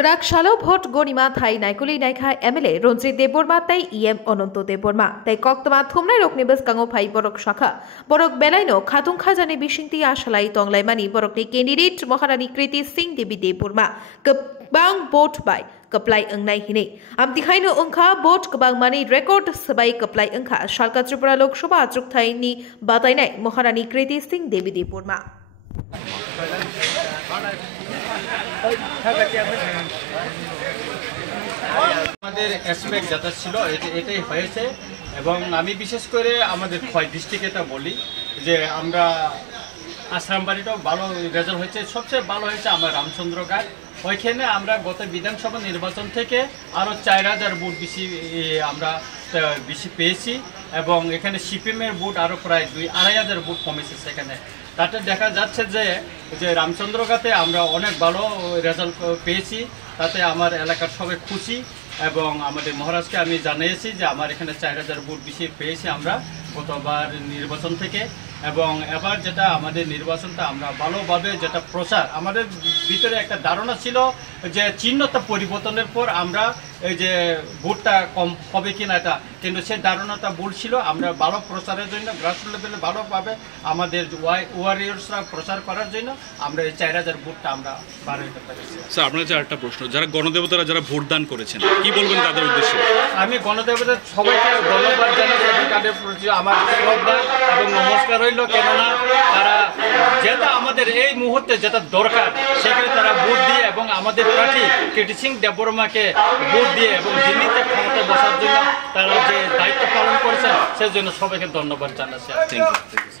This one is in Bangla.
Krak shalo ভোট গণিমা থাই নাইকুলি নাইখা এমএলএ রঞ্জিত দেববর্মা তাই ইএম অনন্ত দেববর্মা তাই কক্তমা থুমনাই রকনিবেস কাঙ্গো ফাই বরক শাখা বরক বেলাইনো খাতুং খাজানি বিশিংতি আশালাই তংলাইমানি বরকনি ক্যান্ডিডেট মহারানী কৃতি সিং দেবী দেববর্মা गोबां भोट बाय कप्लाय अंगनाय हिने आमतिखायनो अंखा भोट गोबां मानि रेकर्ड सबाय कप्लाय अंखा शालका त्रिपुरा लोकसभा आद्रुकथायनि बादायनाय महारानी कृति सिं देवी देबबर्मा আমাদের এক্সপেক্ট যেটা ছিল এটাই হয়েছে এবং আমি বিশেষ করে আমাদের খোয়াই ডিস্ট্রিক্ট এটা বলি যে আমরা আশ্রামবাড়িটাও ভালো রেজাল্ট হয়েছে সবচেয়ে ভালো হয়েছে আমার রামচন্দ্রঘাট ওইখানে আমরা গত বিধানসভা নির্বাচন থেকে আরও 4000 ভোট বেশি পেয়েছি এবং এখানে সিপিএমের ভোট আরও প্রায় 2-2500 ভোট কমেছে সেখানে তাতে দেখা যাচ্ছে যে রামচন্দ্রঘাটে আমরা অনেক ভালো রেজাল্ট পেয়েছি তাতে আমার এলাকার সবাই খুশি এবং আমাদের মহারাজকে আমি জানিয়েছি যে আমার এখানে 4000 ভোট বেশি পেয়েছি আমরা গতবার নির্বাচন থেকে এবং এবার যেটা আমাদের নির্বাচনটা আমরা ভালোভাবে যেটা প্রচার আমাদের ভিতরে একটা ধারণা ছিল যে চিহ্নতা পরিবর্তনের পর আমরা এই যে ভোটটা কম হবে কিনা এটা কিন্তু সেই ধারণাটা ভুল ছিল আমরা ভালো প্রচারের জন্য গ্রাসরুট লেভেলে ভালোভাবে আমাদের ওয়ারিয়র্সরা প্রচার করার জন্য আমরা এই 4000 ভোটটা আমরা বাড়াতে পেরেছি। স্যার আপনার কাছে একটা প্রশ্ন যারা গণদেবতারা যারা ভোট দান করেছেন কি বলবেন তাদের উদ্দেশ্যে? আমি গণদেবতার সবাইকে ধন্যবাদ জানাই তাদের প্রতি আমার শ্রদ্ধা এবং নমস্কার রইল কেননা তারা যেটা আমাদের এই মুহূর্তে যেটা দরকার সেখানে তারা ভোট দিয়ে এবং আমাদের প্রার্থী কৃতি সিং দেববর্মাকে ভোট দিয়ে এবং দিল্লিতে ক্ষমতায় বসার জন্য তারা যে দায়িত্ব পালন করেছেন সেজন্য সবাইকে ধন্যবাদ জানাচ্ছি। Thank you.